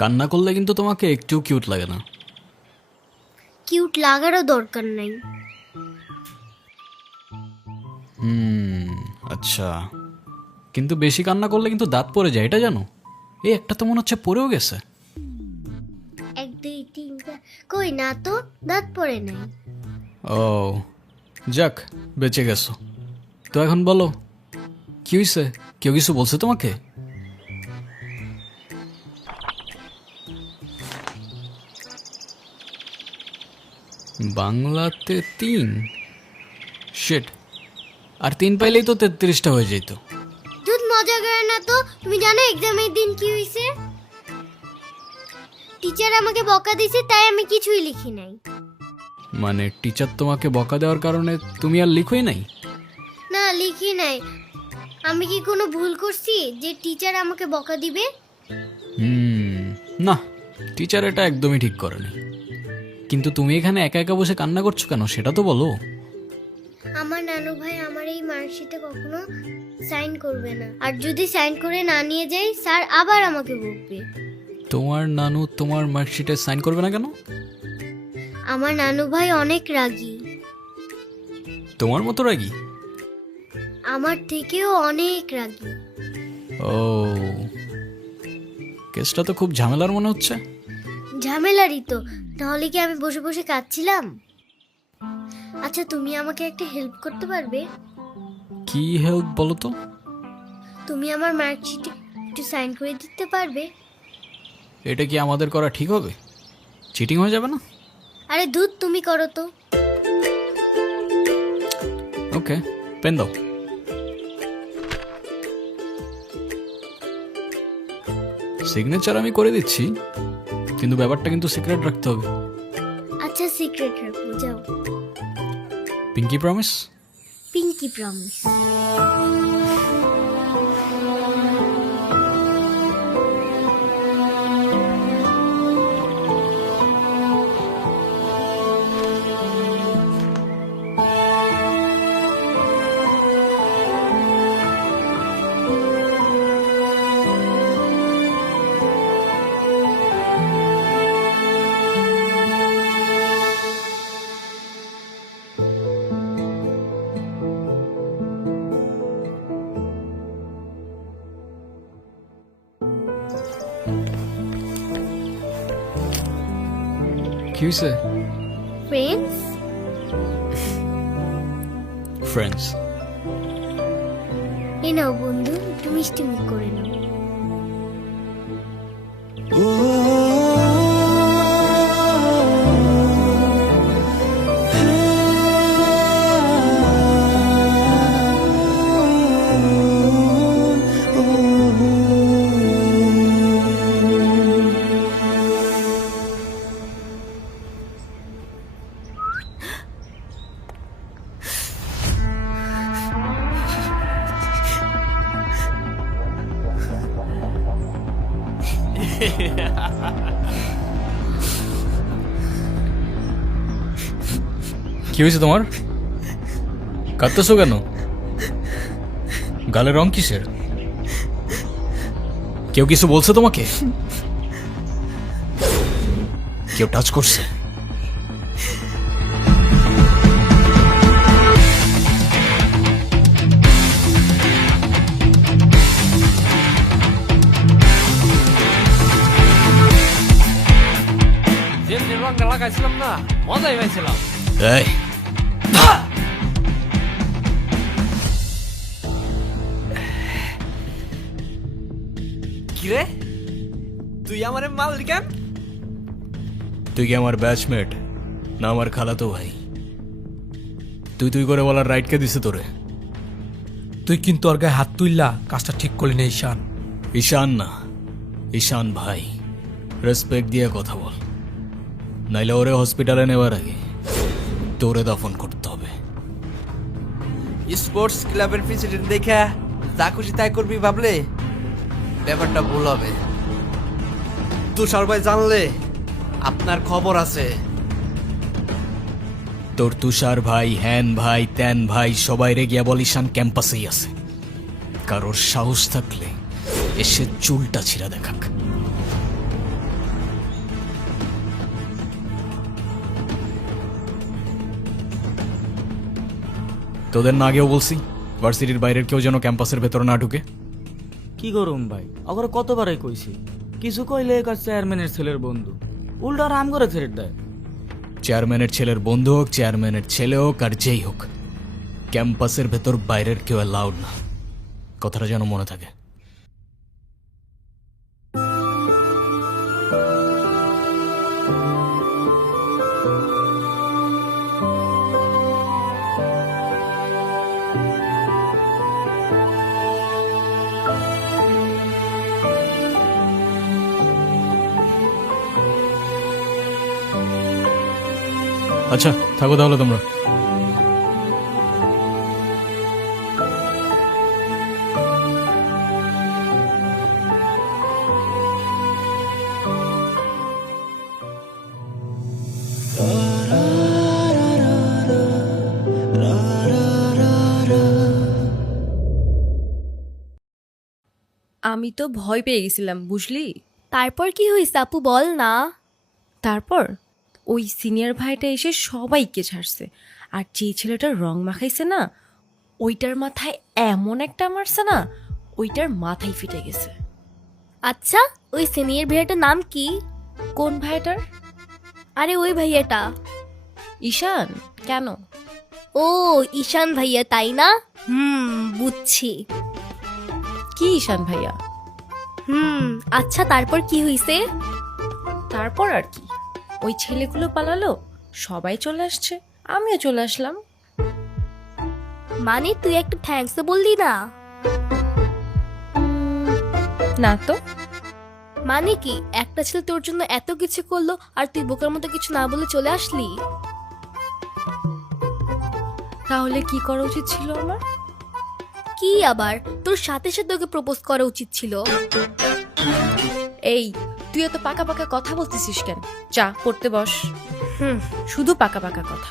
কান্না করলে কিন্তু তোমাকে একটু কিউট লাগে না। কিউট লাগারও দরকার নাই। আচ্ছা, কিন্তু বেশি কান্না করলে কিন্তু দাঁত পড়ে যায়, এটা জানো? এই একটা তো মনে হচ্ছে পড়েও গেছে। 1 2 3 4 কই না তো, দাঁত পড়ে নাই। ও যাক, বেঁচে গেছো। তো এখন বলো কি হয়েছে? কেউ কিছু বলছে তোমাকে? বাংলাতে 3? শিট, আর 3 পাইলেই তো 33টা হয়ে যেত। দুধ মজা করে না তো। তুমি জানো এক্সামের দিন কি হয়েছে? টিচার আমাকে বকা দিয়েছে, তাই আমি কিছুই লিখি নাই। মানে টিচার তোমাকে বকা দেওয়ার কারণে তুমি আর লিখোই নাই? না, লিখি নাই। আমি কি কোনো ভুল করছি যে টিচার আমাকে বকা দিবে? না, টিচার এটা একদমই ঠিক করেনি। কিন্তু তুমি এখানে একা একা বসে কান্না করছো কেন, সেটা তো বলো। আমার নানু ভাই আমার এই মার্কশিটে কখনো সাইন করবে না, আর যদি সাইন করে না নিয়ে যাই স্যার আবার আমাকে বকবে। তোমার নানু তোমার মার্কশিটে সাইন করবে না কেন? আমার নানু ভাই অনেক রাগী, তোমার মতো রাগী? আমার থেকেও অনেক রাগী। ও, কেসটা তো খুব ঝামেলার মনে হচ্ছে। ঝামেলারই তো, তাহলে কি আমি বসে বসে কাঁদছিলাম? আচ্ছা, তুমি আমাকে একটা হেল্প করতে পারবে? কি হেল্প বলো তো? তুমি আমার মার্কশিটে একটু সাইন করে দিতে পারবে? এটা কি আমাদের করা ঠিক হবে? চিটিং হয়ে যাবে না? আরে দুধ, তুমি করো তো। ওকে, পেন দাও। সিগনেচার আমি করে দিচ্ছি, কিন্তু ব্যাপারটা কিন্তু সিক্রেট রাখতে হবে। আচ্ছা, সিক্রেট রাখবো, যাও। Pinky promise? Pinky promise. কি হয়েছে? ফ্রেন্ডস? ফ্রেন্ডস? এই নাও বন্ধু, একটু মিষ্টি মুখ করে নাও। কি হয়েছে তোমার? কাঁদতেছো কেন? গালের রং কিসের? কেউ কিছু বলছে তোমাকে? কেউ টাচ করছে? যে রঙটা লাগাইছিলাম না, মজাই পাইছিলাম। এই তুই আমারে মারলি কেন? তুই কি আমার ব্যাচমেট না আমার খালাতো ভাই? তুই করে বলার রাইট কে দিছে তোরে? তুই কিন্তু ওর গায়ে হাত তুললা কাজটা ঠিক করলি না ঈশান। ঈশান না, ঈশান ভাই। রেসপেক্ট দিয়ে কথা বল, নাইলে ওরে হসপিটালে নেবার আগে তোরে দফন করতে হবে। স্পোর্টস ক্লাবের প্রেসিডেন্ট দেখা যা খুশি তাই করবি ভাবলে ব্যাপারটা ভুল হবে। তুষার ভাই জানলে আপনার খবর আছে। তোর তুষার ভাই, হ্যান ভাই, ত্যান ভাই সবাই রে গিয়া বল ঈশান ক্যাম্পাসেই আছে। কারোর সাহস থাকলে এসে চুলটা ছিঁড়া দেখাক। তোদের না আগেও বলছি ভার্সিটির বাইরের কেউ যেন ক্যাম্পাসের ভেতরে না ঢুকে। কি করুম ভাই, অগর কতবারই কইছি, কিছু কইলে কার চেয়ারম্যানের ছেলের বন্ধু, উল্টা রাম করে ছেড়ে দেয়। চেয়ারম্যানের ছেলের বন্ধু হোক, চেয়ারম্যানের ছেলে হোক, আর যেই হোক, ক্যাম্পাসের ভেতর বাইরের কেউ অ্যালাউড না। কথাটা যেন মনে থাকে। আচ্ছা থাকো তাহলে তোমরা। আমি তো ভয় পেয়ে গেছিলাম বুঝলি। তারপর কি হয়েছে আপু বল না। তারপর ওই সিনিয়র ভাইটা এসে সবাইকে ছাড়ছে, আর যে ছেলেটার রং মাখাইছে না ওইটার মাথায় এমন একটা মারছে না, ওইটার মাথায় ফিটে গেছে। আচ্ছা ওই সিনিয়র ভাইয়াটার নাম কি? কোন ভাইটার? আরে ওই ভাইয়াটা। ঈশান। কেন? ও ঈশান ভাইয়া তাই না? বুঝছি। কি ঈশান ভাইয়া? আচ্ছা তারপর কি হয়েছে? তারপর আর কি, ওই ছেলেগুলো পালালো, সবাই চলে আসছে, আমিও চলে আসলাম। মানে তুই একটা থ্যাঙ্কস বললি না? না তো। মানে কি একটা ছেলে তোর জন্য এত কিছু করলো আর তুই বোকার মতো কিছু না বলে চলে আসলি? তাহলে কি করা উচিত ছিল আমার? কি আবার, তোর সাথে সাথে ওকে প্রপোজ করা উচিত ছিল। এই তুই এত পাকা পাকা কথা বলতেছিস কেন? চা পড়তে বস। শুধু পাকা পাকা কথা।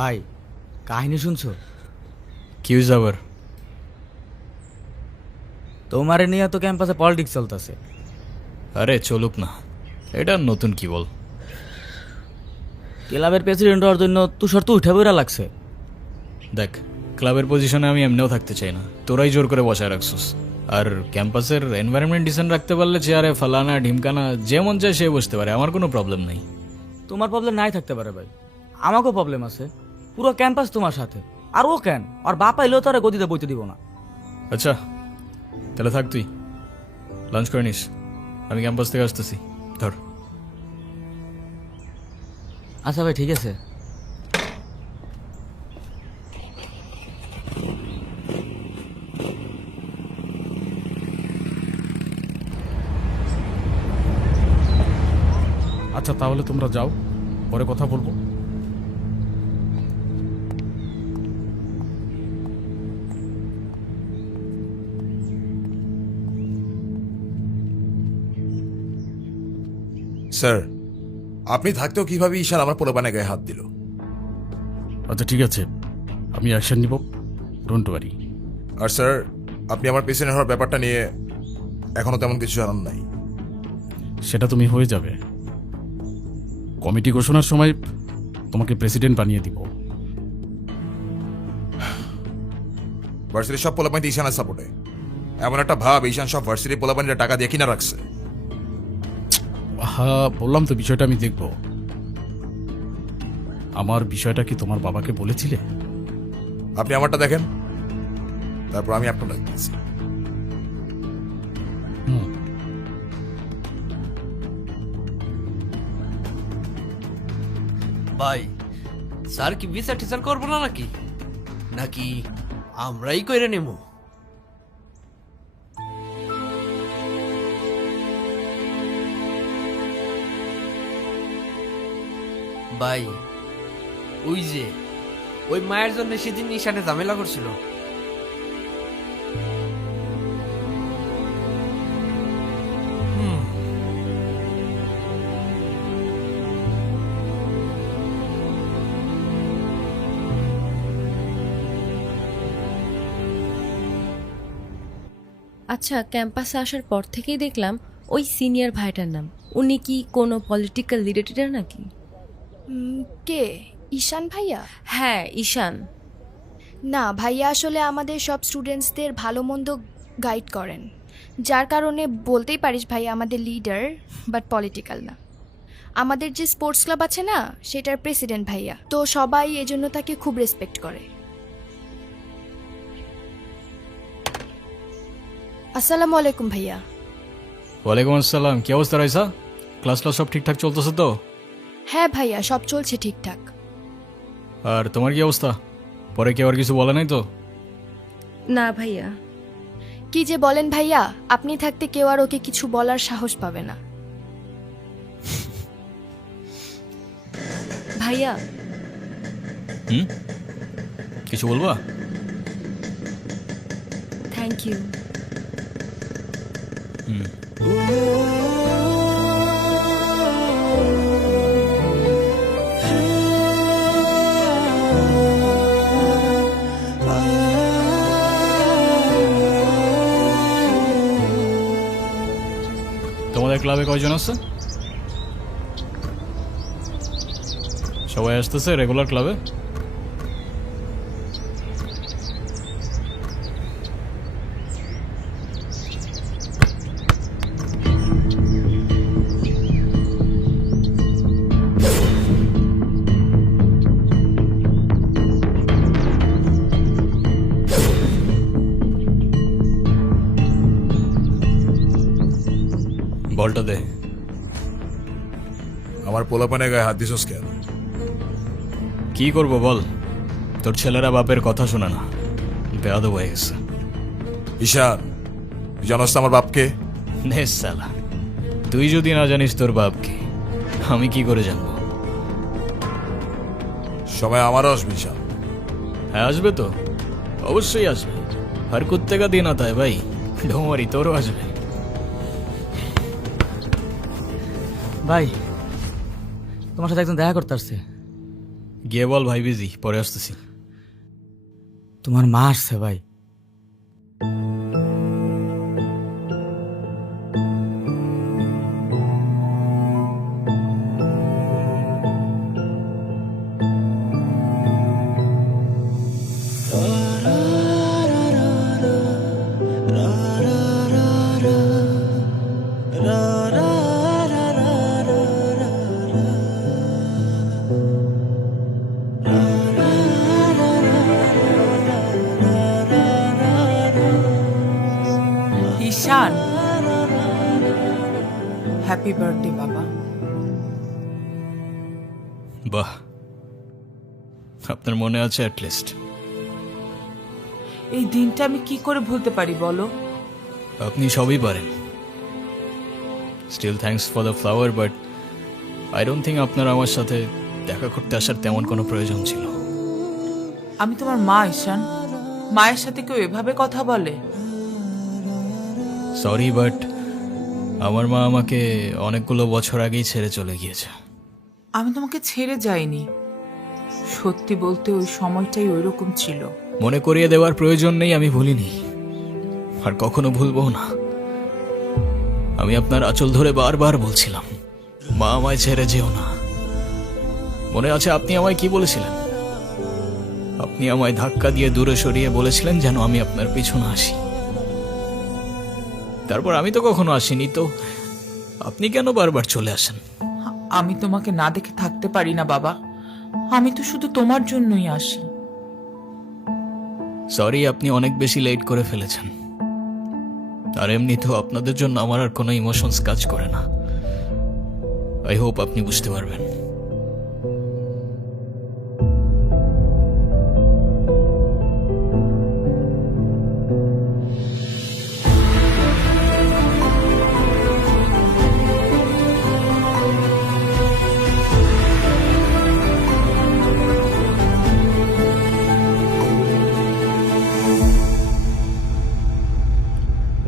ভাই কাহিনী শুনছো? কি হয়েছে আবার? তোমারে নিয়ে তো ক্যাম্পাসে পলিটিক্স চলতেছে। আরে চলুক না, এটা নতুন কি বল। ক্লাবের প্রেসিডেন্ট হওয়ার জন্য তুষার তো উঠে বইরা লাগছে। দেখ, ক্লাবের পজিশনে আমি এমনিও থাকতে চাই না, তোরাই জোর করে বসায় রাখছিস। আর ক্যাম্পাসের এনভায়রনমেন্ট ডিসেন্ট রাখতে পারলে চেয়ারে ফালানা ঢিমকানা যে মন চায় সে বসতে পারে, আমার কোনো প্রবলেম নেই। তোমার প্রবলেম নাই থাকতে পারে ভাই, আমাকেও প্রবলেম আছে। পুরো ক্যাম্পাস তোমার সাথে, আর ও কেন, আর বাপ আইলেও তারা গদিতে বইতে দিব না। আচ্ছা তাহলে থাক, তুই লাঞ্চ করে নিস, আমি ক্যাম্পাস থেকে আসতেছি। ধর। আচ্ছা ভাই ঠিক আছে। আচ্ছা তাহলে তোমরা যাও, পরে কথা বলবো। স্যার, আপনি থাকতেও কিভাবে ঈশান আমার পোলাপানের গায়ে হাত দিল? আচ্ছা ঠিক আছে, আমি অ্যাকশন নিব, ডোন্ট ওয়ারি। আর স্যার, আপনি আমার পেছনে হওয়ার ব্যাপারটা নিয়ে এখনো তেমন কিছু জানান নাই। সেটা তুমি হয়ে যাবে। কমিটি ঘোষণার সময় তোমাকে প্রেসিডেন্ট বানিয়ে দিব। ভার্সিটির সব পোলাপানি ঈশানের সাপোর্টে। এমন একটা ভাব ঈশান সব ভার্সিটির পোলাপানিরা টাকা দিয়ে কিনা রাখছে। হ্যাঁ, বললাম তো বিষয়টা আমি দেখব। আমার বিষয়টা কি তোমার বাবাকে বলেছিলে? আপনি আমারটা দেখেন, তারপর আমি আপনার দেখতেছি। ভাই স্যার কি বিচার টিচার করবো না নাকি নাকি আমরাই কইরে নেব? ভাই ওই যে ওই মায়ের জন্য সেদিন ঈশানে ঝামেলা করছিল। আচ্ছা, ক্যাম্পাসে আসার পর থেকেই দেখলাম ওই সিনিয়র ভাইটার নাম। উনি কি কোনো পলিটিক্যাল রিলেটেড নাকি? কে? ঈশান ভাইয়া? হ্যাঁ, ঈশান। না, ভাইয়া আসলে আমাদের সব স্টুডেন্টসদের ভালো মন্দ গাইড করেন, যার কারণে বলতেই পারিস ভাইয়া আমাদের লিডার, বাট পলিটিক্যাল না। আমাদের যে স্পোর্টস ক্লাব আছে না, সেটার প্রেসিডেন্ট ভাইয়া, তো সবাই এজন্য তাকে খুব রেসপেক্ট করে। আসসালামু আলাইকুম ভাইয়া। ওয়ালাইকুম আসসালাম। কি অবস্থা রাইসা? ক্লাস সব ঠিকঠাক চলতেছে তো? হ্যাঁ ভাইয়া, সব চলছে ঠিকঠাক। আর তোমার কি অবস্থা? পরে কেউ আর কিছু বলে নাই তো? না ভাইয়া। কি যে বলেন ভাইয়া, আপনি থাকতে কেউ আর ওকে কিছু বলার সাহস পাবে না। ভাইয়া, কিছু বলবা? Thank you. তোমাদের ক্লাবে কয়জন আছে? সবাই আসতেছে রেগুলার ক্লাবে? বলটা দে। আমার পোলাপানের গায়ে হাত দিছস কেন? কি করব বল, তোর ছেলেরা বাপের কথা শোনে না, বেয়াদব হয়ে গেছে। ঈশান, তুই জানোস তো আমার বাপকে? নে সালা, তুই যদি না জানিস তোর বাপকে, আমি কি করে জানবো? সময় আমারও আসবে ঈশান। হ্যাঁ আসবে তো, অবশ্যই আসবে। আর কুত্তেকা দিন আতা ভাই, ঢোমারি তোরও আসবে। ভাই, তোমার সাথে একজন দেখা করতে আসছে। গিয়ে বল ভাই বিজি, পরে আসতেছি। তোমার মা আসছে ভাই। ঈশান, হ্যাপি বার্থডে বাবা। বাহ, আপনার মনে আছে অ্যাটলিস্ট। এই দিনটা আমি কি করে ভুলতে পারি বলো? আপনি সবই পারেন। Still thanks for the flower, but I don't think আপনার আমার সাথে দেখা করতে আসার তেমন কোনো প্রয়োজন ছিল। আমি তোমার মা ঈশান, মায়ের সাথে কেউ এভাবে কথা বলে? সরি, বাট আমার মা আমাকে অনেকগুলো বছর আগেই ছেড়ে চলে গিয়েছে। আমি তোমাকে ছেড়ে যাইনি, সত্যি বলতে ওই সময়টাই ওইরকম ছিল। মনে করিয়ে দেওয়ার প্রয়োজন নেই, আমি ভুলিনি আর কখনো ভুলবো না। আমি আপনার আঁচল ধরে বারবার বলছিলাম, মা আমায় ছেড়ে যেও না, মনে আছে আপনি আমায় কি বলেছিলেন? আপনি আমায় ধাক্কা দিয়ে দূরে সরিয়ে বলেছিলেন যেন আমি আপনার পিছনে আসি। তারপর আমি তো কখনো আসিনি, তো আপনি কেন বারবার চলে আসেন? আমি তোমাকে না দেখে থাকতে পারি না বাবা, আমি তো শুধু তোমার জন্যই আসি। সরি, আপনি অনেক বেশি লেট করে ফেলেছেন। আর এমনিতেও আপনাদের জন্য আমার আর কোনো ইমোশনস কাজ করে না। আই হোপ আপনি বুঝতে পারবেন।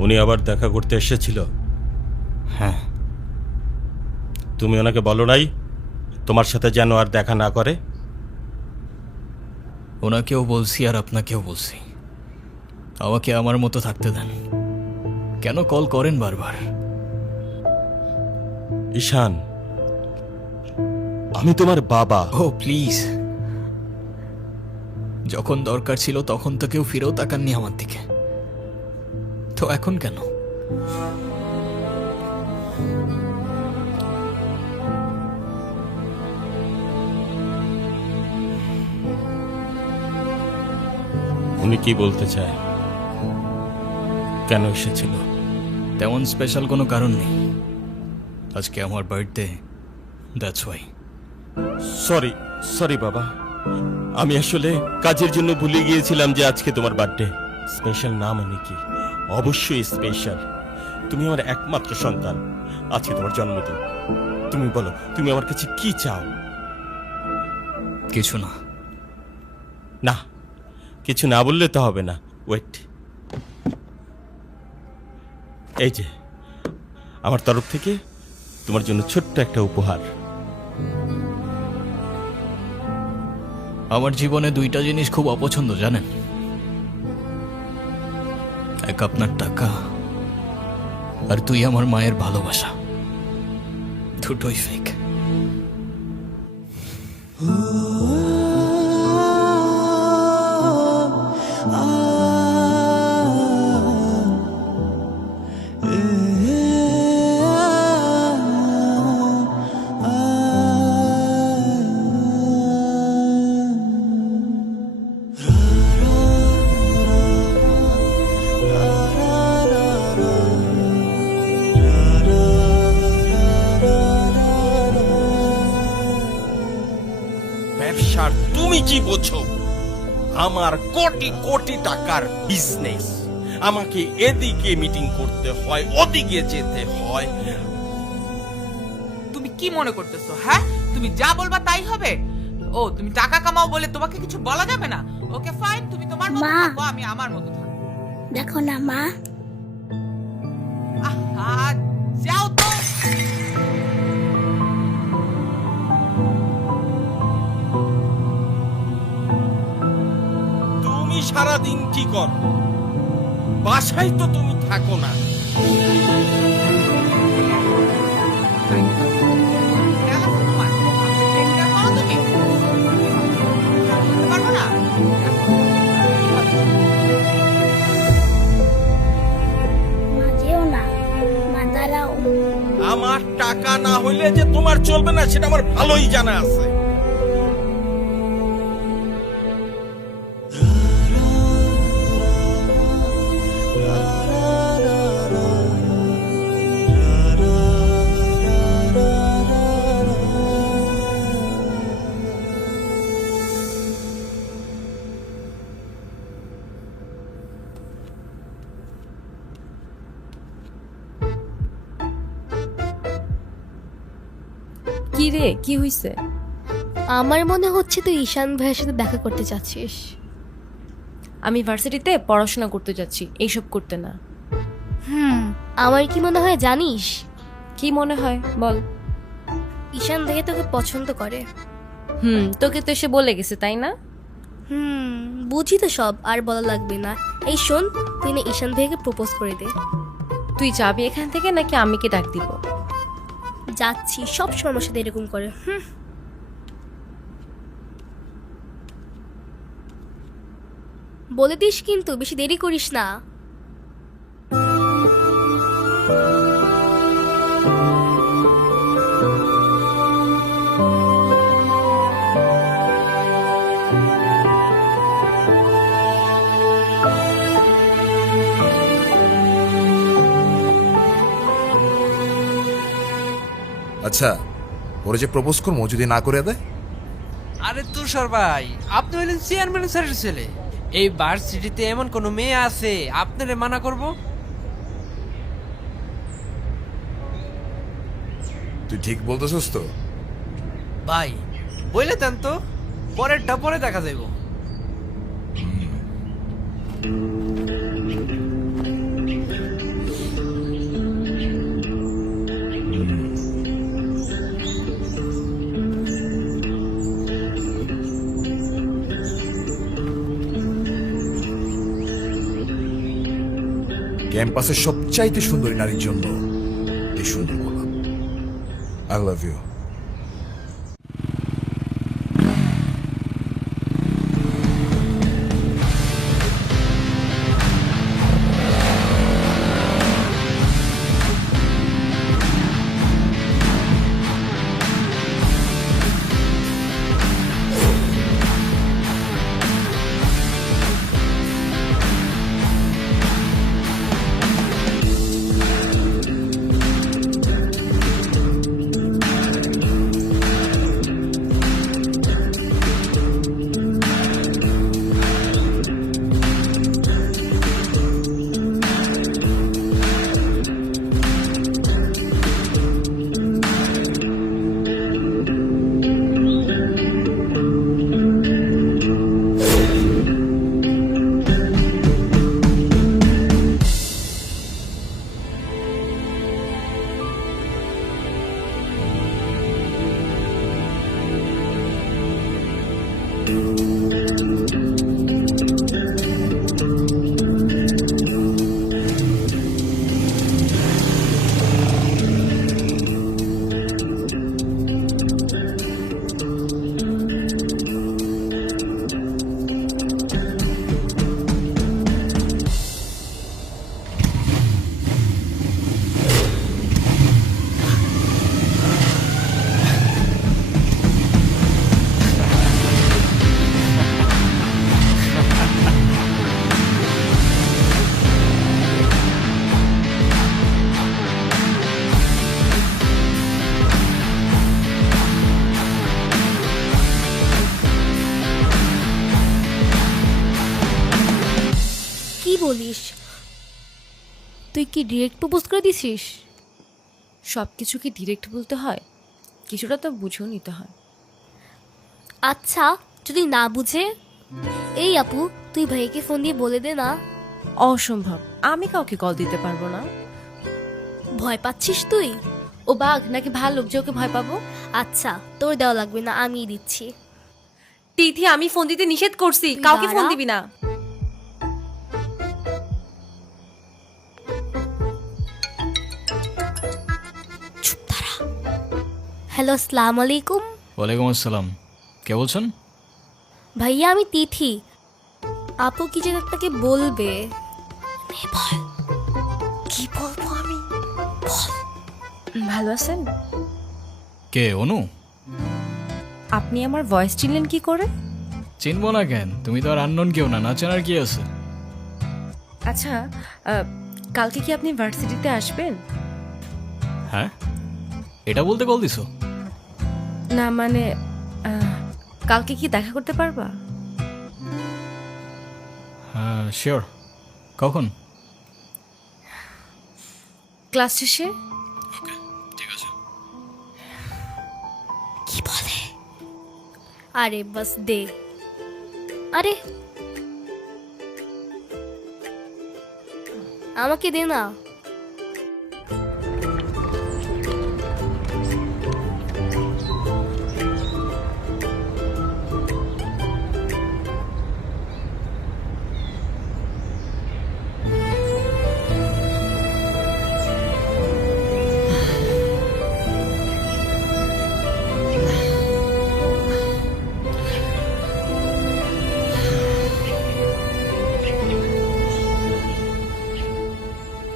উনি আবার দেখা করতে এসেছিল? হ্যাঁ। তুমি ওনাকে বলো নাই তোমার সাথে যেন আর দেখা না করে? ওনাকেও বলছি আর আপনাকেও বলছি, আমাকে আমার মতো থাকতে দেন। কেন কল করেন বারবার? ঈশান, আমি তোমার বাবা। ও প্লিজ, যখন দরকার ছিল তখন তো কেউ ফিরেও তাকাননি আমার দিকে, তো এখন কেন? উনি কি বলতে চায়? কেন এসেছিল? তেমন স্পেশাল কোনো কারণ নেই, আজকে আমার birthday, that's why. Sorry sorry বাবা, আমি আসলে কাজের জন্য ভুলে গিয়েছিলাম যে আজকে তোমার বার্থডে। স্পেশাল না মানে কি? অবশ্যই স্পেশাল। তুমি আমার একমাত্র সন্তান, আজকে তোমার জন্মদিন। তুমি বলো, তুমি আমার কাছে কি চাও? কিছু না। না, কিছু না বললে তো হবে না। ওয়েট, এই যে আমার তরফ থেকে তোমার জন্য ছোট্ট একটা উপহার। আমার জীবনে দুইটা জিনিস খুব অপছন্দ জানেন, এক আপনার টাকা, আর তুই আমার মায়ের ভালোবাসা। দুটোই ফেক। ব্যবসার তুমি কি বোঝো? আমার কোটি কোটি টাকার বিজনেস, আমাকে এদিকে মিটিং করতে হয়, ওদিকে যেতে হয়। তুমি কি মনে করতেছো? হ্যাঁ, তুমি যা বলবা তাই হবে? ও, তুমি টাকা কামাও বলে তোমাকে কিছু বলা যাবে না? ওকে ফাইন, তুমি তোমার মতো মা। থাকো, আমি আমার মতো থাকবো। দেখো না মা, আহা, যাও তো। তুমি সারাদিন কি কর? বাসায় তো তুমি থাকো না। খেয়াল আছে তোমার? Take care করো তুমি? বলতে পারবো না? মা যেও না, মা দাঁড়াও। আমার টাকা না হইলে যে তোমার চলবে না সেটা আমার ভালোই জানা আছে। কি রে, কি হইছে? আমার মনে হচ্ছে তুই ঈশান ভাইয়ের সাথে দেখা করতে চাচ্ছিস। আমি ভার্সিটিতে পড়াশোনা করতে যাচ্ছি, এইসব করতে না। আমার কি মনে হয় জানিস? কি মনে হয় বল? ঈশান ভাইয়া তোকে পছন্দ করে। তোকে তো এসে বলে গেছে তাই না? বুঝি তো সব, আর বলা লাগবে না। এই শোন, তুই না ঈশান ভাইয়াকে প্রপোজ করে দে। তুই যাবি এখান থেকে নাকি আমি কি ডাক দিব? যাচ্ছি, সব সময় আমার সাথে এরকম করে। বলে দিস কিন্তু, বেশি দেরি করিস না। আচ্ছা, ওরা যে প্রপোজ করবো যদি না করে দেয়? আরে তুষার ভাই, আপনি হইলেন চেয়ারম্যান স্যারের ছেলে। এই ভার্সিটিতে এমন কোন মেয়ে আছে আপনারে মানা করব? তুই ঠিক বলতেছস তো? ভাই বলে দেন তো, পরেরটা পরে দেখা যাইব। ক্যাম্পাসের সবচাইতে সুন্দরী নারীর জন্য এই সুন্দর গোলাপ। I love you. কি বলিস? তুই কি ডিরেক্ট প্রপোজ করে দিছিস? সব কিছু কি ডিরেক্ট বলতে হয়? কিছুটা তো বুঝেও নিতে হয়। আচ্ছা, যদি না বুঝে? এই আপু, তুই ভাইকে ফোন দিয়ে বলে দে না। অসম্ভব, আমি কাউকে কল দিতে পারবো না। ভয় পাচ্ছিস তুই? ও বাঘ নাকি ভাল্লুক যে ওকে ভয় পাবো? আচ্ছা, তোর দেওয়া লাগবে না, আমিই দিচ্ছি। তিথি, আমি ফোন দিতে নিষেধ করছি, তুই কাউকে ফোন দাঁড়া। দিবি না। হ্যালো, আসসালামু আলাইকুম। ওয়ালাইকুম আসসালাম। কে বলছেন? ভাইয়া, আমি তিথি। আপু কি যেন আপনাকে বলবে। কি বলবো আমি? ভালো আছেন? কে, অনু? আপনি আমার ভয়েস চিনলেন কি করে? চিনবো না কেন? তুমি তো আর আননোন কেউ না, না চেনার কি আছে? আচ্ছা, কালকে কি আপনি ভার্সিটিতে আসবেন? হ্যাঁ, এটা বলতে কল দিছো? না মানে, কালকে কি দেখা করতে পারবা? হ্যাঁ শিওর। কখন? ক্লাস শেষে। ঠিক আছে। কি বলে? আরে বাস দে। আরে আমাকে দে না।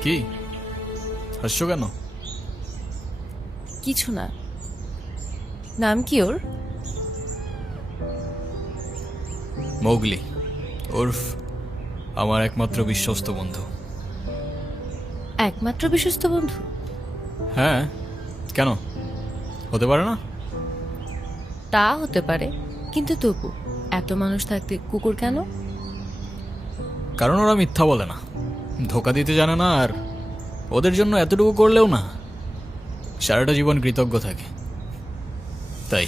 কি হাসছো কেন? কিছু না। নাম কি ওর? মোগলি, ওরফ আমার একমাত্র বিশ্বস্ত বন্ধু। একমাত্র বিশ্বস্ত বন্ধু? হ্যাঁ, কেন হতে পারে না? তা হতে পারে, কিন্তু তবু এত মানুষ থাকতে কুকুর কেন? কারণ ওরা মিথ্যা বলে না, ধোকা দিতে জানে না, আর ওদের জন্য এতটুকু করলেও না সারাটা জীবন কৃতজ্ঞ থাকে, তাই।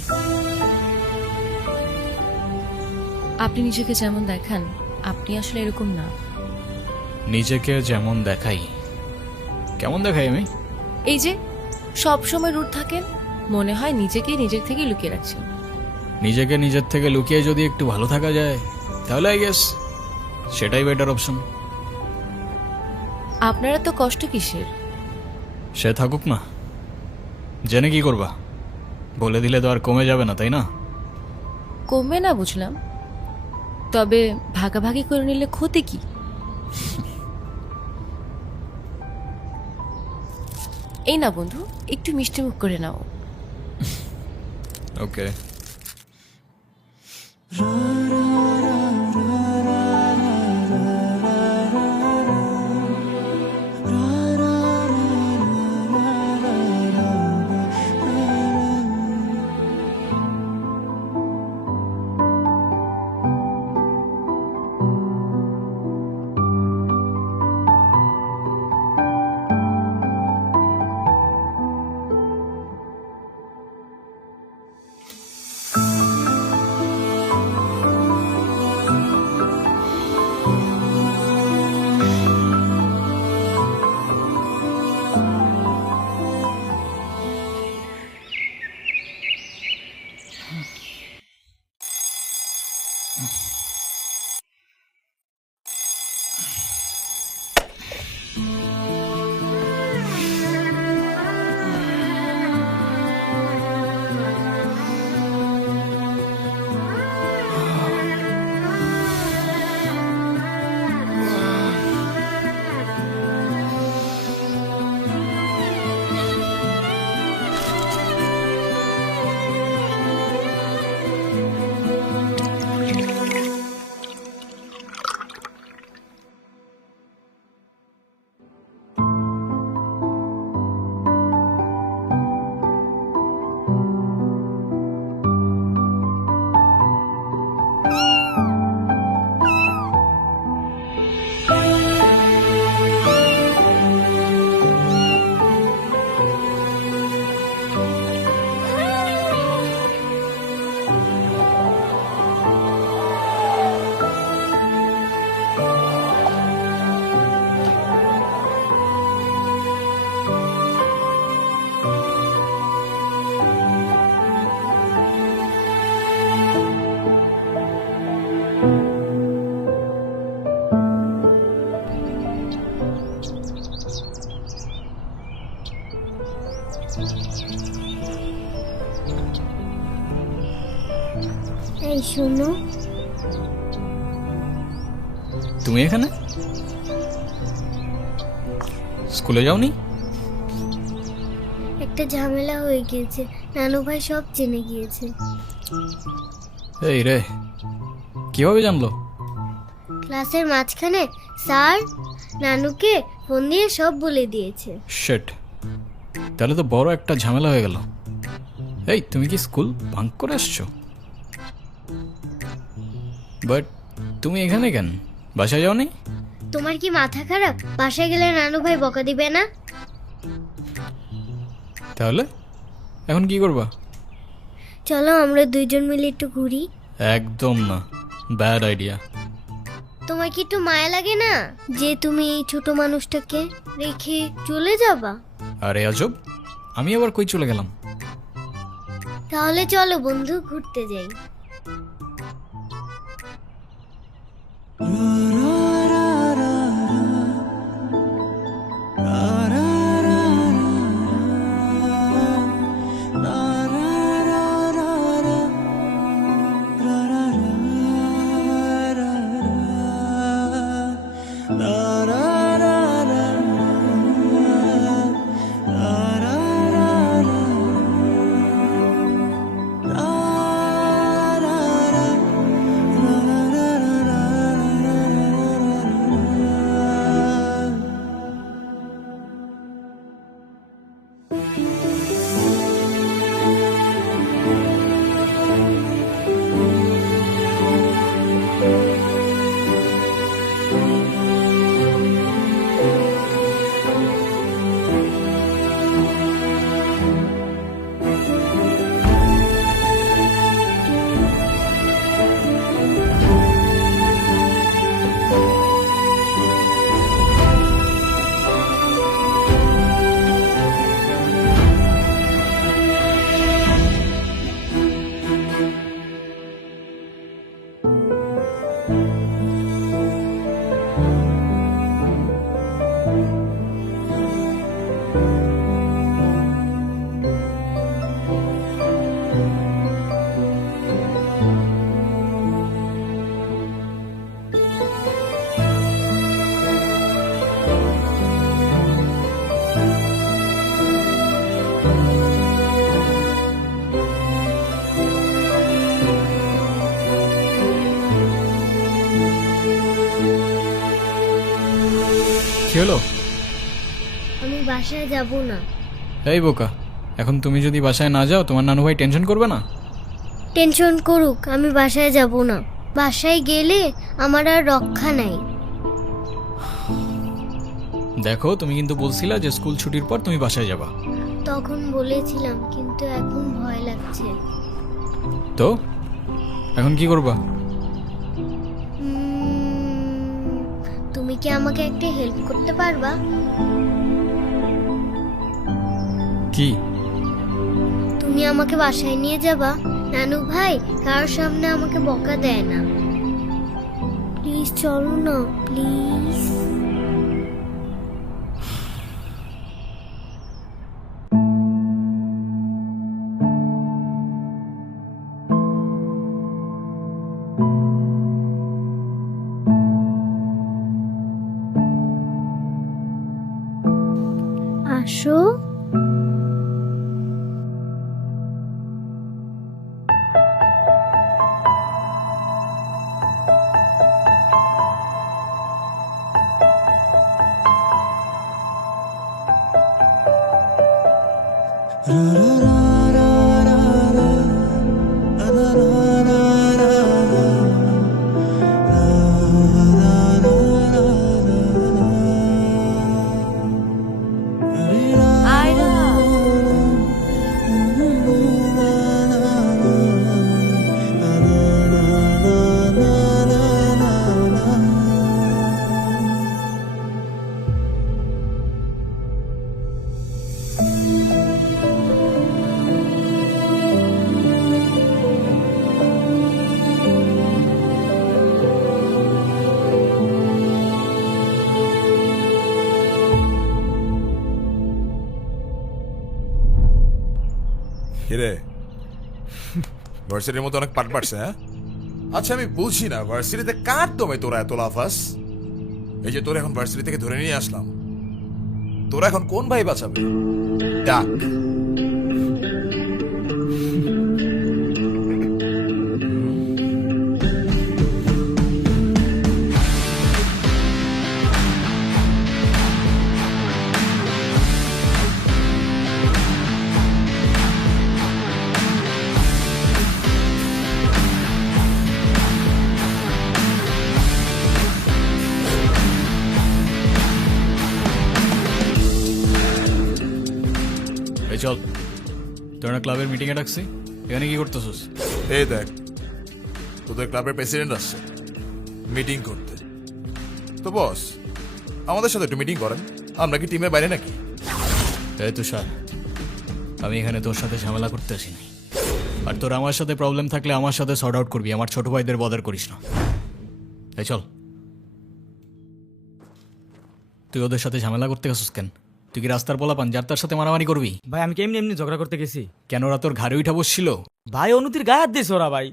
আপনি নিজেকে যেমন দেখান, আপনি আসলে এরকম না। নিজেকে যেমন দেখাই? কেমন দেখাই আমি? এই যে সব সময় রুট থাকেন, মনে হয় নিজেকেই নিজের থেকে লুকিয়ে রাখছেন। নিজেকে নিজের থেকে লুকিয়ে যদি একটু ভালো থাকা যায় তাহলে আই গেস সেটাই বেটার অপশন। আপনারা তো কষ্ট কিসের? সে থাকুক না, জেনে কি করবা? বলে দিলে তো আর কমে যাবে না, তাই না? কমবে না বুঝলাম, তবে ভাগাভাগি করে নিলে ক্ষতি কি? এই না বন্ধু, একটু মিষ্টি মুখ করে নাও। ওকে। এই শোনো, তুমি এখানে? স্কুলে যাওনি? একটা ঝামেলা হয়ে গিয়েছে, নানু ভাই সব জেনে গিয়েছে। এই রে, কিভাবে জানলো? ক্লাসের মাঝখানে স্যার নানুকে ফোন দিয়ে সব বলে দিয়েছে। শিট, তাহলে তো বড় একটা ঝামেলা হয়ে গেল। এই, তুমি কি স্কুল ভাঙ করে আসছো? বাট তুমি এখানে কেন? বাসায় যাওনি? তোমার কি মাথা খারাপ? বাসায় গেলে নানু ভাই বকা দিবে না? তাহলে এখন কি করবা? চলো আমরা দুইজন মিলে একটু ঘুরি। একদম না, ব্যাড আইডিয়া। তোমার কি একটু মায়া লাগে না যে তুমি এই ছোট মানুষটাকে রেখে চলে যাবা? আরে আজব, আমি আবার কই চলে গেলাম? তাহলে চলো বন্ধু, ঘুরতে যাই। হলো? আমি বাসায় যাব না। এই বোকা, এখন তুমি যদি বাসায় না যাও তোমার নানু ভাই টেনশন করবে না? টেনশন করুক, আমি বাসায় যাব না। বাসায় গেলে আমার আর রক্ষা নাই। দেখো, তুমি কিন্তু বলছিলা যে স্কুল ছুটির পর তুমি বাসায় যাবা। তখন বলেছিলাম, কিন্তু এখন ভয় লাগছে। তো এখন কি করবা? তুমি কি আমাকে একটা হেল্প করতে পারবা? কি? তুমি আমাকে বাসায় নিয়ে যাবা? নানু ভাই কারোর সামনে আমাকে বকা দেয় না। প্লিজ চলো না, প্লিজ। আসো। কিরে, ভার্সিটির মতো অনেক পাট পাটছে, হ্যাঁ? আচ্ছা আমি বুঝি না, ভার্সিটিতে কার দমে তোরা এত লাফাস? এই যে তোরা এখন ভার্সিটি থেকে ধরে নিয়ে আসলাম, তোরা এখন কোন ভাই বাঁচাবে? ডাক। এই চল, তোরা ক্লাবের মিটিংয়ে ডাকছি, এখানে কি করতেছিস? এই দেখ, তোদের ক্লাবের প্রেসিডেন্ট আসছে মিটিং করতে। তো বস, আমাদের সাথে একটু মিটিং করেন। আমরা কি টিমের বাইরে নাকি? এই তুষার, আমি এখানে তোর সাথে ঝামেলা করতে আসিনি। আর তোর আমার সাথে প্রবলেম থাকলে আমার সাথে সর্ট আউট করবি, আমার ছোট ভাইদের বদার করিস না। এই চল। তুই ওদের সাথে ঝামেলা করতে গেছিস কেন? তুই কি রাস্তার পোলাপান যার তার সাথে মারামারি করবি? ভাই আমি কেমনি এমনি ঝগড়া করতে গেছি? কেন, ওরা তোর ঘাড়ে উঠা বসছিল? ভাই অনুতির গায়ে হাত দিয়েছে ওরা ভাই।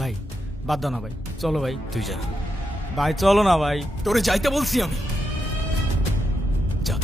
ভাই বাদ দাও না ভাই, চলো ভাই। তুই যা ভাই চলো না ভাই। তোরে যাইতে বলছি আমি। যা।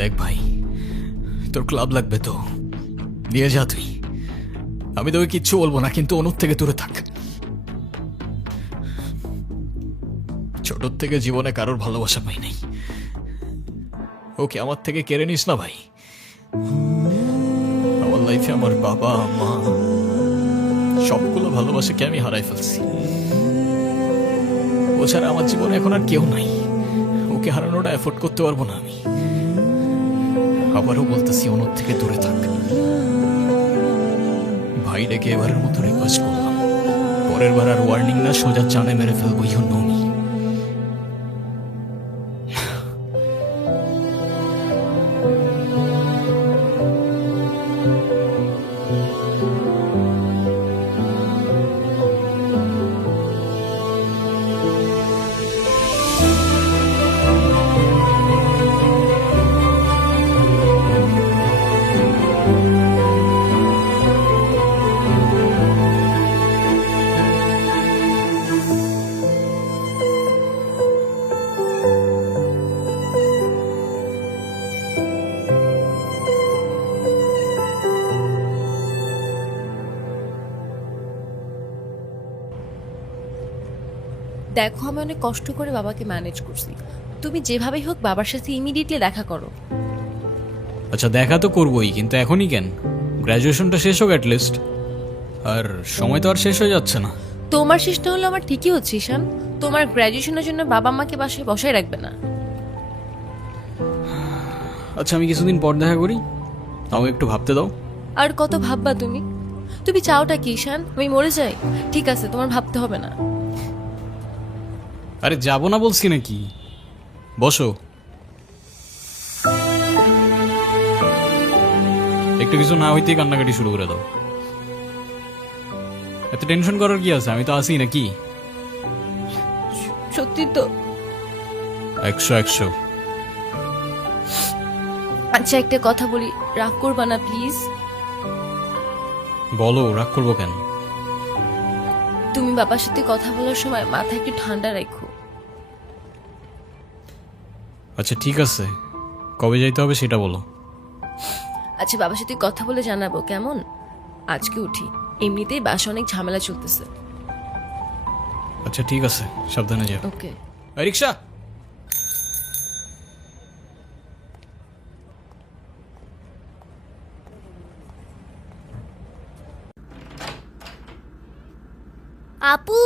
দেখ ভাই, তোর ক্লাব লাগবে তো নিয়ে যা তুই, আমি তোকে কিচ্ছু বলবো না, কিন্তু অনুর থেকে দূরে থাক। ছোটর থেকে জীবনে কারোর ভালোবাসা পাই নাই, ওকে আমার থেকে কেড়ে নিস না ভাই। আমার লাইফে আমার বাবা মা সবগুলো ভালোবাসাকে আমি হারাই ফেলছি, ও ছাড়া আমার জীবনে এখন আর কেউ নাই, ওকে হারানোটা এফোর্ড করতে পারবো না আমি। আবারও বলতেছি অনুর থেকে দূরে থাক ভাই, ডেকে এবারের মতো রিকোয়েস্ট করলাম, পরের বার আর ওয়ার্নিং না, সোজা চানে মেরে ফেলবো। You know me. দেখো আমি অনেক কষ্ট করে বাবাকে ম্যানেজ করছি, তুমি যেভাবেই হোক বাবার সাথে ইমিডিয়েটলি দেখা করো। আচ্ছা দেখা তো করবোই, কিন্তু এখনই কেন? গ্র্যাজুয়েশনটা শেষ হোক অ্যাটলিস্ট, আর সময় তো আর শেষ হয়ে যাচ্ছে না। তোমার শেষটা হলো আমার ঠিকই হচ্ছে ঈশান, তোমার গ্র্যাজুয়েশনের জন্য বাবা মাকে বাসায় বসায় রাখবে না। আচ্ছা আমি কিছুদিন পর দেখা করি, তাও একটু ভাবতে দাও। আর কত ভাববা তুমি? তুমি চাওটা কি ঈশান, আমি মরে যাই? ঠিক আছে, তোমার ভাবতে হবে না। আরে যাবো না বলছি নাকি, বসো। একটু কিছু না হইতেই কান্নাকাটি শুরু করে দাও। এত টেনশন করার কি আছে, আমি তো আসি নাকি। সত্যি তো? 100 আচ্ছা একটা কথা বলি, রাগ করবা না প্লিজ? বলো, রাগ করবো কেন? তুমি বাবার সাথে কথা বলার সময় মাথা একটু ঠান্ডা রাখো। আচ্ছা ঠিক আছে, কবে যাইতে হবে সেটা বলো। আচ্ছা বাবার সাথে কথা বলে জানাবো কেমন? আজকে উঠি, এমনিতেই বাসা অনেক ঝামেলা চলতেছে। আচ্ছা ঠিক আছে, সাবধানে যাও। ওকে। এই রিক্সা। আপু,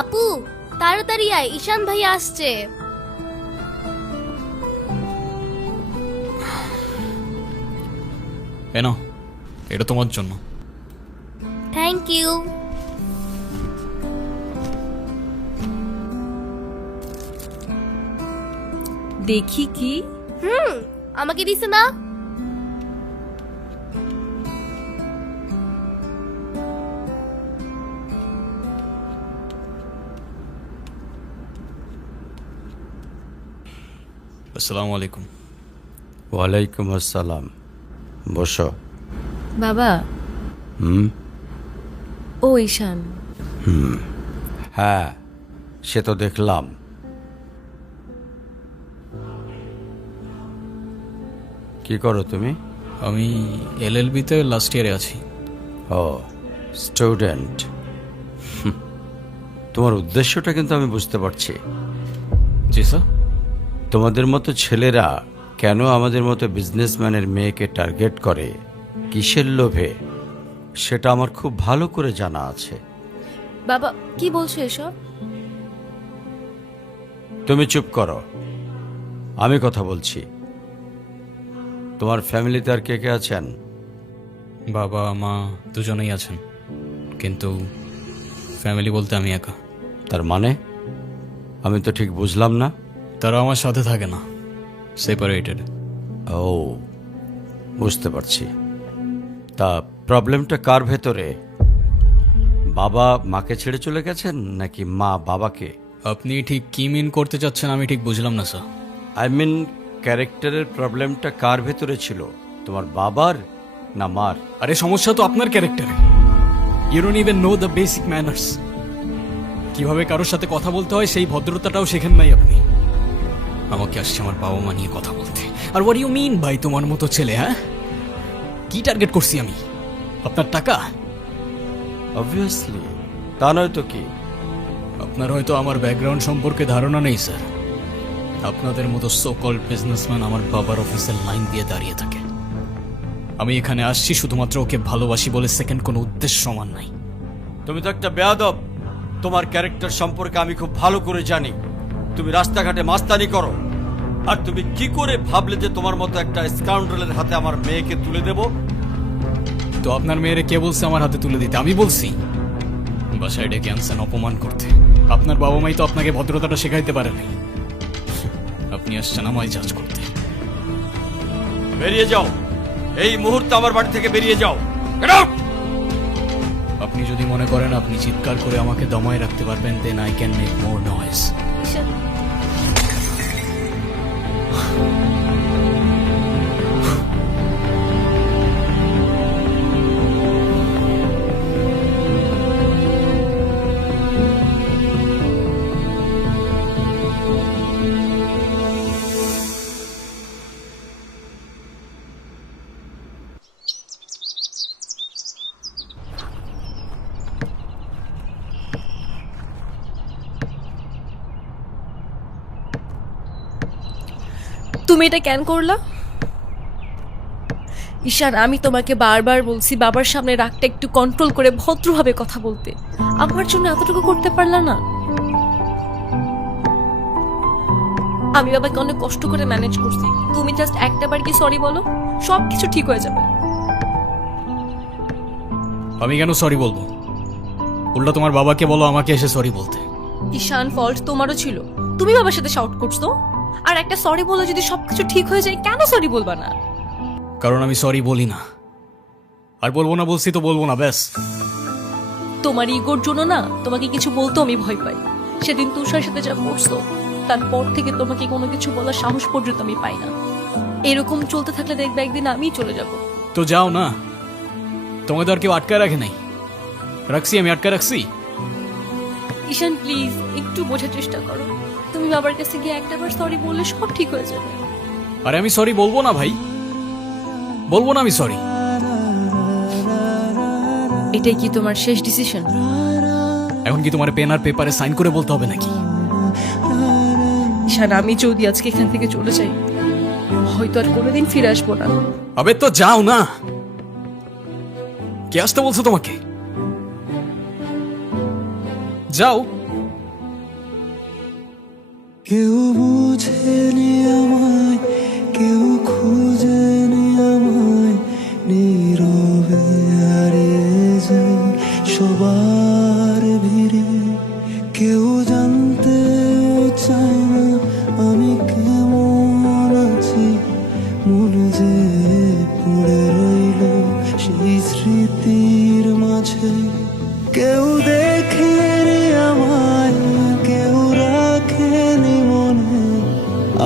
আপু তাড়াতাড়ি আয়, ঈশান ভাই আসছে। এ নাও, এটা তোমার জন্য। Thank you. দেখি কি? আমাকে দিছে না? আসসালামু আলাইকুম। ওয়ালাইকুম আসসালাম, বসো। বাবা। হুম। ও ঈশান। হ্যাঁ, সে তো দেখলাম। কি করো তুমি? আমি LLB-তে লাস্ট ইয়ারে আছি। ও, স্টুডেন্ট। তোমার উদ্দেশ্যটা কিন্তু আমি বুঝতে পারছি। জি স্যার। তোমাদের মতো ছেলেরা কেন আমাদের মতো বিজনেসম্যানের মেয়েকে টার্গেট করে, কিসের লোভে, সেটা আমার খুব ভালো করে জানা আছে। বাবা কি বলছো এসব? তুমি চুপ করো, আমি কথা বলছি। তোমার ফ্যামিলিতে আর কে কে আছেন? বাবা মা দুজনেই আছেন, কিন্তু ফ্যামিলি বলতে আমি একা। তার মানে আমি তো ঠিক বুঝলাম না। তারা আমার সাথে থাকে না, সেপারেটেড। ও, বুঝতে পারছি। তা প্রবলেমটা কার ভেতরে? বাবা মাকে ছেড়ে চলে গেছেন নাকি মা বাবাকে? আপনি ঠিক কি মিন করতে চাচ্ছেন আমি ঠিক বুঝলাম না স্যার। আই মিন ক্যারেক্টারের প্রবলেমটা কার ভেতরে ছিল, তোমার বাবার না মার? আরে সমস্যা তো আপনার ক্যারেক্টারে। You don't even know the basic manners. কিভাবে কারোর সাথে কথা বলতে হয় সেই ভদ্রতাটাও শেখেন নাই আপনি। আমাকে আসছে আমার বাবা মা নিয়ে কথা বলতে। আর হোয়াট ইউ মিন ভাই তোমার মতো ছেলে? হ্যাঁ, কি টার্গেট করছি আমি? আপনার টাকা? অবভিয়াসলি, তা নয় তো কি। আপনার হয়তো আমার ব্যাকগ্রাউন্ড সম্পর্কে ধারণা নেই স্যার। আপনাদের মতো সো কল্ড বিজনেসম্যান আমার বাবার অফিসের লাইন দিয়ে দাঁড়িয়ে থাকে। আমি এখানে আসছি শুধুমাত্র ওকে ভালোবাসি বলে, সেকেন্ড কোনো উদ্দেশ্য সমান নাই। তুমি তো একটা বেয়াদব। তোমার ক্যারেক্টার সম্পর্কে আমি খুব ভালো করে জানি। তুমি রাস্তাঘাটে মাস্তানি করো, আর তুমি কি করে ভাবলে যে তোমার মতো একটা স্কাউন্ডারের হাতে আমার মেয়েকে তুলে দেব? তো আপনার মেয়েরে কে বলছে আমার হাতে তুলে দিতে? আমি বলছি? বাসায় ডেকে আনছেন অপমান করতে। আপনার বাবা মাই তো আপনাকে ভদ্রতাটা শেখাইতে পারে নাই। আপনি আসছেন আমায় জাজ করতে। বেরিয়ে যাও, এই মুহূর্তে আমার বাড়ি থেকে বেরিয়ে যাও। Get out! আপনি যদি মনে করেন আপনি চিৎকার করে আমাকে দমায় রাখতে পারবেন, then I can make more noise. Ishaan, তুমি এটা কেন করলা? ঈশান, আমি তোমাকে বারবার বলছি বাবার সামনে রাগটা একটু কন্ট্রোল করে ভদ্রভাবে কথা বলতে। আমার জন্য এতটুকু করতে পারলা না? আমি বাবাকে অনেক কষ্ট করে ম্যানেজ করছি। তুমি জাস্ট একটাবার কি সরি বলো, সব কিছু ঠিক হয়ে যাবে। আমি কেন সরি বলবো? উল্টা তোমার বাবাকে বলো আমাকে এসে সরি বলতে। ঈশান, ফল্ট তোমারও ছিল। তুমি বাবার সাথে শাউট করছো, আর একটা সরি বলে যদি সবকিছু ঠিক হয়ে যায়, কেন সরি বলবা না? কারণ আমি সরি বলি না, আর বলবো না। বলছি তো বলবো না, ব্যাস। তোমার ইগোর জন্য না তোমাকে কিছু বলতেও আমি ভয় পাই। সেদিন তুষার সাথে যা করছো, তারপর থেকে তোমাকে কোনো কিছু বলার সাহস পর্যন্ত আমি পাই না। এরকম চলতে থাকলে দেখবে একদিন আমিই চলে যাব। তো যাও না, তোমাদের আর কেউ আটকায় রাখে নাই। রাখছি, আমি আটকায় রাখছি। ঈশান প্লিজ, একটু বোঝার চেষ্টা করো। তুমি বাবার কাছে গিয়ে একটাবার সরি বললে সব ঠিক হয়ে যাবে। আরে আমি সরি বলবো না ভাই, বলবো না আমি সরি। এটাই কি তোমার শেষ ডিসিশন? এখন কি তোমার পেন আর পেপারে সাইন করে বলতে হবে নাকি? ঈশান, আমি যদি আজকে এখান থেকে চলে যাই, হয়তো আর কোনোদিন ফিরে আসবো না। আবে তো যাও না। কে আসতে বলছো তোমাকে? যাও। কেউ বুঝেনি আমায়, কেউ খুঁজেনি আমায়, নীরবে হারিয়ে যাই সবার ভিড়ে। কেউ জানতেও চায় না আমি কেমন আছি, মনে যে পড়ে রইল সেই স্মৃতির মাঝে। কেউ দেখেনি আমায়, কেউ রাখেনি মনে,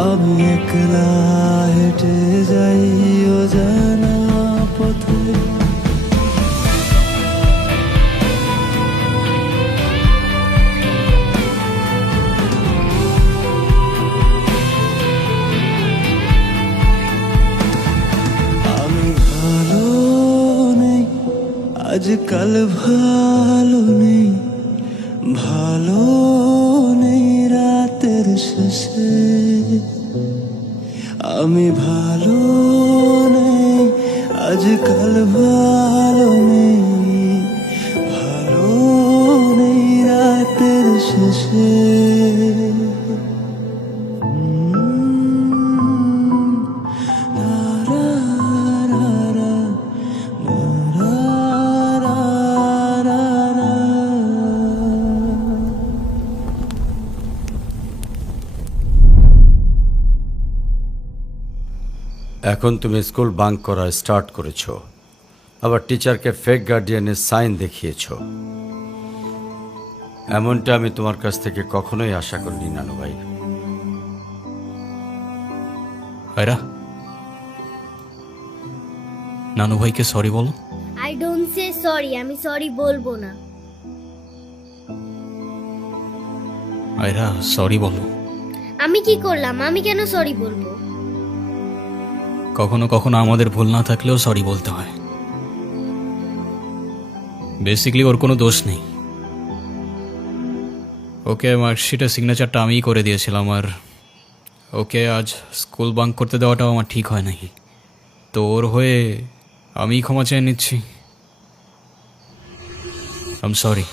আমি একলা হেঁটে যাই অজানা পথে। আমি ভালো নেই, আজকাল ভালো নেই, ভালো নেই রাতের শেষে। আমি ভালো নেই, আজকাল ভালো নেই, ভালো নেই রাতের শেষে। এখন তুমি স্কুল বাঙ্ক করা স্টার্ট করেছো, আবার টিচারকে ফেক গার্ডিয়ানের সাইন দেখিয়েছো। এমনটা আমি তোমার কাছ থেকে কখনোই আশা করিনি নানু ভাই। আয়রা, নানু ভাইকে সরি বলো। আই ডোন্ট সে সরি, আমি সরি বলবো না। আয়রা সরি বলো। আমি কি করলাম? আমি কেন সরি বলবো? কখনো কখনো আমাদের ভুল না থাকলেও সরি বলতে হয়। বেসিক্যালি ওর কোনো দোষ নেই। ওকে মার্কশিটের সিগনেচারটা আমিই করে দিয়েছিলাম, আর ওকে আজ স্কুল বাঙ্ক করতে দেওয়াটাও আমার ঠিক হয় নাই। তো ওর হয়ে আমিই ক্ষমা চেয়ে নিচ্ছি। I am sorry.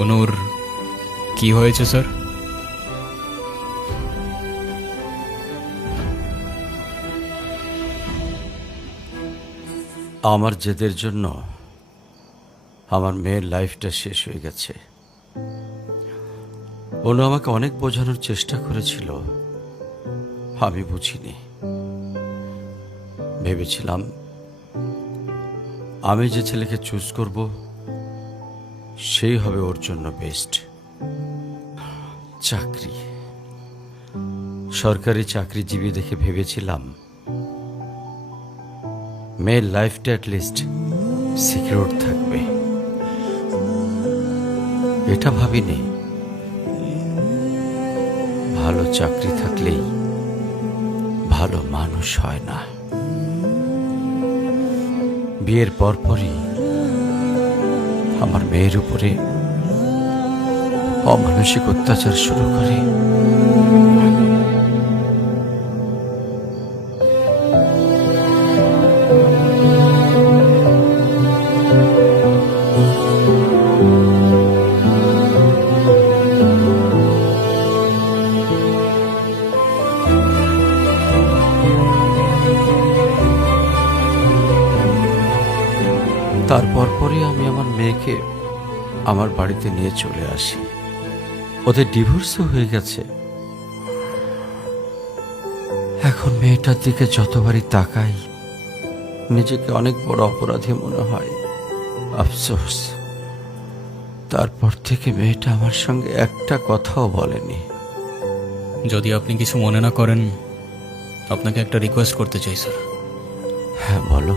অনুর কি হয়েছে স্যার? আমার জেদের জন্য আমার মেয়ের লাইফটা শেষ হয়ে গেছে। অনু আমাকে অনেক বোঝানোর চেষ্টা করেছিল, আমি বুঝিনি। ভেবেছিলাম আমি যে ছেলেকে চুজ করব সেই হবে ওর জন্য বেস্ট। চাকরি, সরকারি চাকরিজীবী দেখে ভেবেছিলাম মেয়ের লাইফটা অ্যাটলিস্ট সিকিউর থাকবে। এটা ভাবিনি ভালো চাকরি থাকলেই ভালো মানুষ হয় না। বিয়ের পরপরই আমার মেয়ের উপরে অমানসিক অত্যাচার শুরু করে। তারপর পরে আমি আমার মেয়েকে আমার বাড়িতে নিয়ে চলে আসি। ওদের ডিভোর্সও হয়ে গেছে। এখন মেয়েটার দিকে যতবারই তাকাই নিজেকে অনেক বড় অপরাধী মনে হয়। আফসোস, তারপর থেকে মেয়েটা আমার সঙ্গে একটা কথাও বলেনি। যদি আপনি কিছু মনে না করেন, আপনাকে একটা রিকোয়েস্ট করতে চাই স্যার। হ্যাঁ বলো।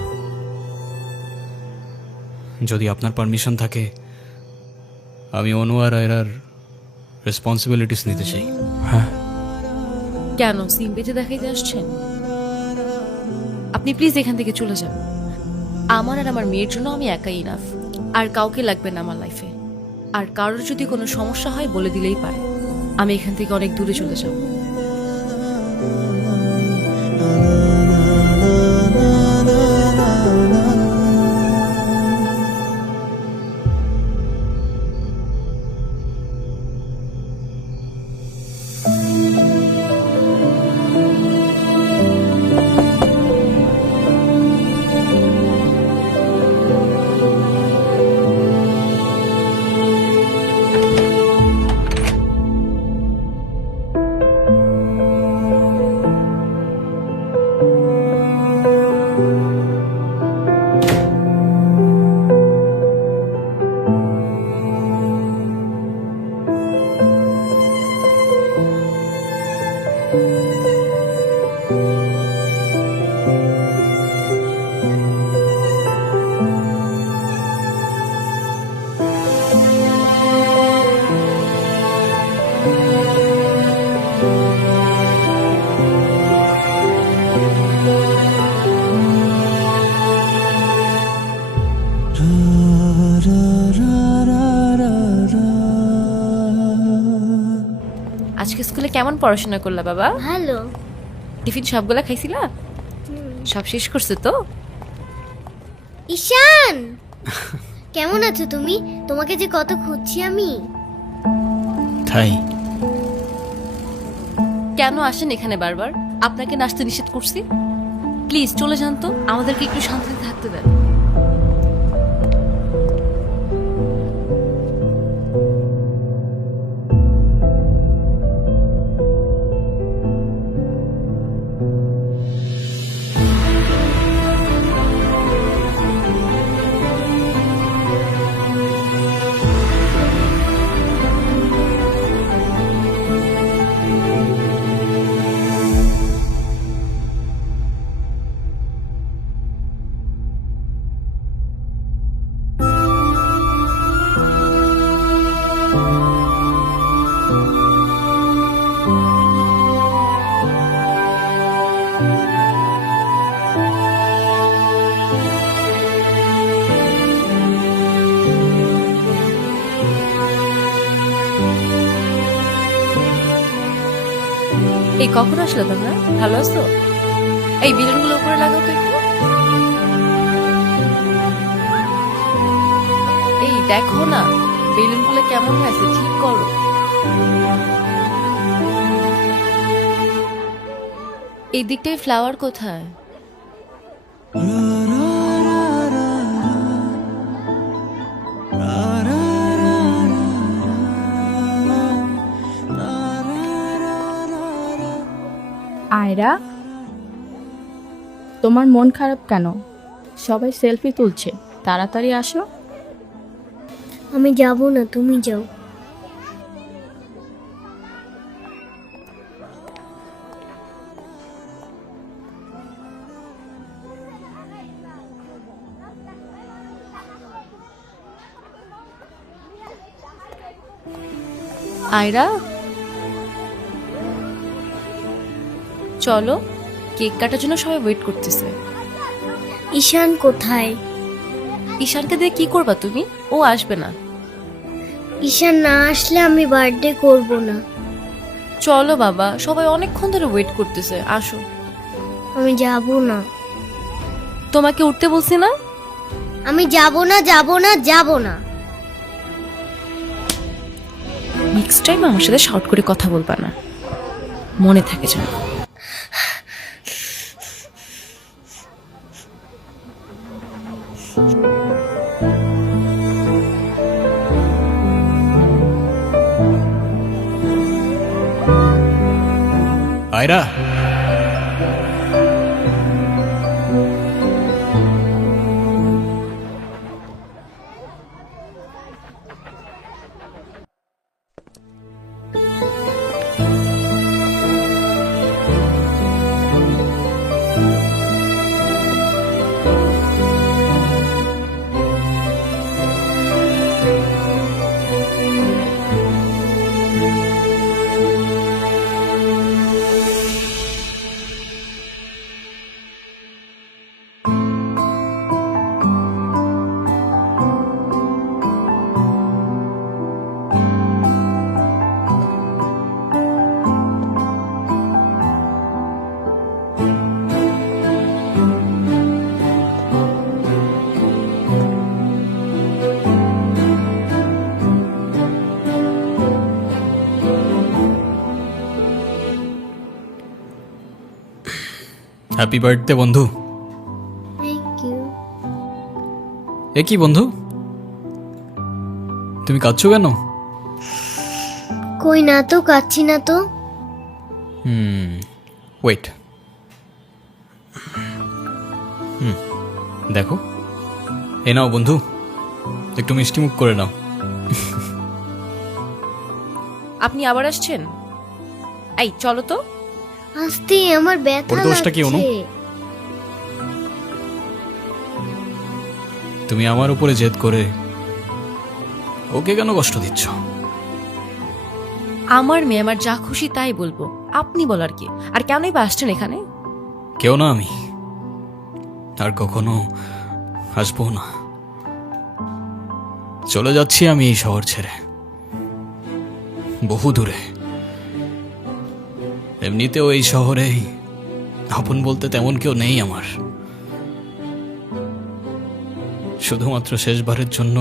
যদি আপনার পারমিশন থাকে, আমি অনু আর আয়রার রেসপন্সিবিলিটিস নিতে চাই। হ্যাঁ, কেন সিম্পিতে দেখাইতে আসছেন? আপনি প্লিজ এখান থেকে চলে যান। আমার আর আমার মেয়ের জন্য আমি একাই ইনাফ, আর কাউকে লাগবে না আমার লাইফে। আর কারোর যদি কোনো সমস্যা হয় বলে দিলেই পারে। আমি এখান থেকে অনেক দূরে চলে যাব। আজকে স্কুলে কেমন পড়াশোনা করলা বাবা? ভালো। টিফিন সবগুলা খাইছিলা? সব শেষ করছে তো? ঈশান, কেমন আছো তুমি? তোমাকে যে কত খুঁজছি আমি। তাই কেন আসেন এখানে বারবার? আপনাকে নাচতে নিষেধ করছি? প্লিজ চলে যান তো, আমাদেরকে একটু শান্তিতে থাকতে দেন। এই কখন আসলে তোমরা? ভালো আছো? এই বেলুনগুলো উপরে লাগাও তো একটু। এই দেখো না বেলুনগুলো কেমন হয়েছে, ঠিক করো। এই দিকটায় ফ্লাওয়ার কোথায়? আয়রা, তোমার মন খারাপ কেন? সবাই সেলফি তুলছে, তাড়াতাড়ি আসো। আমি যাব না, তুমি যাও। আয়রা চলো, কেক কাটার জন্য সবাই ওয়েট করতেছে। ঈশান কোথায়? ঈশানকে দিয়ে কি করবা তুমি? ও আসবে না। ঈশান না আসলে আমি বার্থডে করব না। চলো বাবা, সবাই অনেকক্ষণ ধরে ওয়েট করতেছে, আসো। আমি যাব না। তোমাকে উঠতে বলছি না? আমি যাব না, যাব না, যাব না। নেক্সট টাইম আমার সাথে শর্ট করে কথা বলবা না, মনে থাকে যেন। আয়রা, হ্যাপি বার্থডে বন্ধু। Thank you. এ কি বন্ধু, তুমি কাঁদছো কেন? কই না তো, কাচ্ছি না তো। ওয়েট, দেখো, এ নাও বন্ধু, একটু মিষ্টি মুখ করে নাও। আপনি আবার আসছেন? এই চলো তো। আস্তে, আমার ব্যথা ওর দোষটা কি অনু? লাগছে। তুমি আমার উপরে জেদ করে ওকে কেন কষ্ট দিচ্ছ? আমার মেয়ে, আমার যা খুশি তাই বলবো, আপনি বলার কি? আর কেনই বা আসছেন এখানে? কেউ না আমি, আর কখনো আসবো না। চলে যাচ্ছি আমি এই শহর ছেড়ে, বহু দূরে। এমনিতেও এই শহরে আপন বলতে তেমন কেউ নেই আমার। শুধুমাত্র শেষবারের জন্য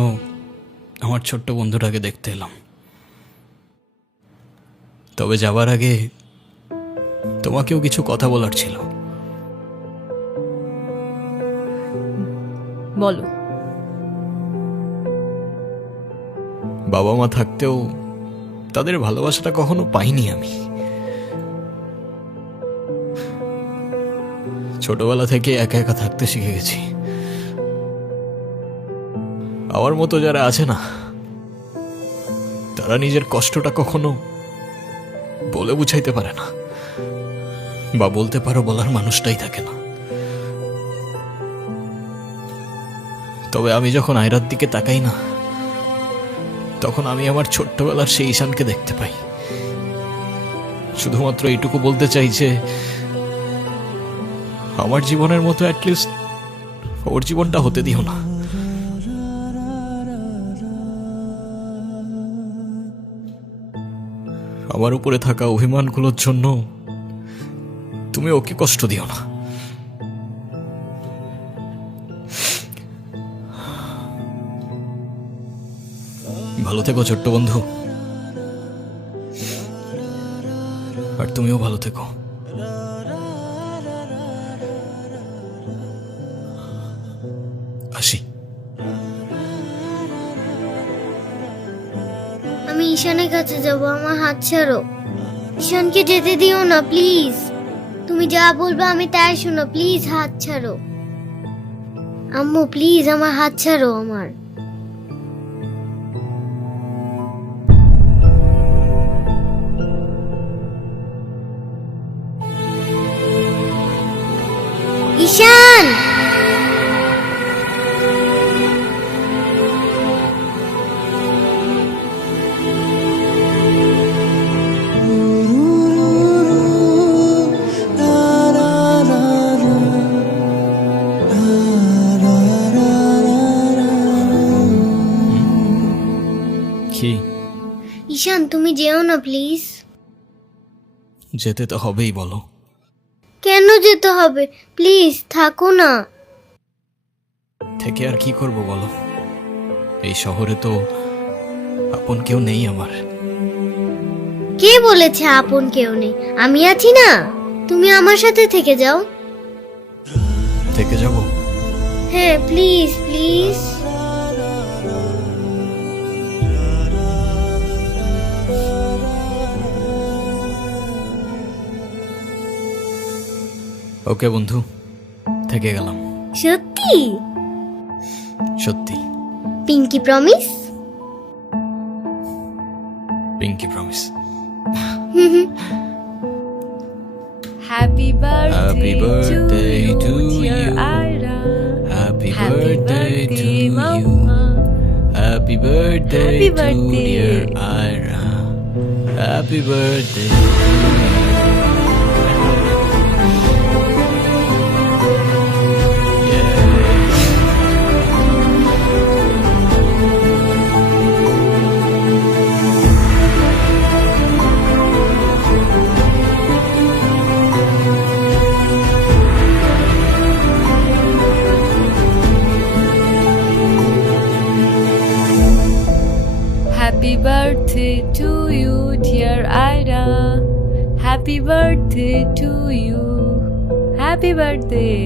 আমার ছোট্ট বন্ধুটাকে দেখতে এলাম। তবে যাবার আগে তোমাকেও কিছু কথা বলার ছিল। বলো। বাবা মা থাকতেও তাদের ভালোবাসাটা কখনো পাইনি আমি। ছোটবেলা থেকে একা একা থাকতে শিখে গেছি। আমার মতো যারা আছে না, তারা নিজের কষ্টটা কখনো বলে বুঝাইতে পারে না, বা বলতে পারো বলার মানুষটাই থাকে না। তবে আমি যখন আয়রার দিকে তাকাই না, তখন আমি আমার ছোট্টবেলার সেই ঈশানকে দেখতে পাই। শুধুমাত্র এইটুকু বলতে চাই যে আমার জীবনের মতো অ্যাটলিস্ট ওর জীবনটা হতে দিও না। আমার উপরে থাকা অভিমানগুলোর জন্য তুমি ওকে কষ্ট দিও না। ভালো থেকো ছোট্ট বন্ধু, আর তুমিও ভালো থেকো। আসি। আমি ঈশানের কাছে যাব, আমার হাত ছাড়ো। ঈশানকে যেতে দিও না প্লিজ। তুমি যা বলবে আমি তাই শোনো, প্লিজ হাত ছাড়ো। আম্মু প্লিজ আমার হাত ছাড়ো আমার। ঈশান, কি? ঈশান তুমি যেও না প্লিজ। যেতে তো হবেই, বলো। কেন যেতে হবে? প্লিজ থাকো না। থেকে আর কি করব বলো, এই শহরে তো আপন কেউ নেই আমার। কে বলেছে আপন কেউ নেই? আমি আছি না, তুমি আমার সাথে থেকে যাও। থেকে যাব? হ্যাঁ প্লিজ প্লিজ। ওকে বন্ধু, থেকে গেলাম। সত্যি? সত্যি। Pinky promise? Pinky promise. Happy Happy birthday to you. Ayra, Happy Happy birthday to birthday, you. Mama. Happy birthday Happy to birthday. dear Ira. Happy birthday. Happy birthday to you, dear Ira. Happy birthday to you. Happy birthday.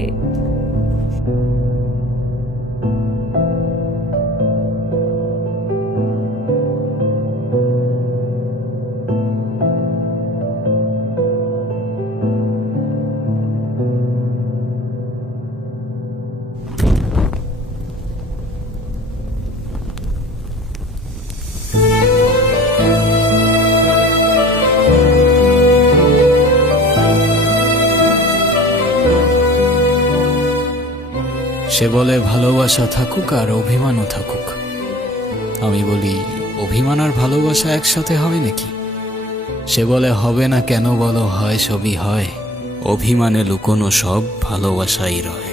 সে বলে ভালোবাসা থাকুক আর অভিমানও থাকুক। আমি বলি অভিমান আর ভালোবাসা একসাথে হয় নাকি? সে বলে হবে না কেন বলো, হয় সবই হয়। অভিমানে লুকোনো সব ভালোবাসাই রয়।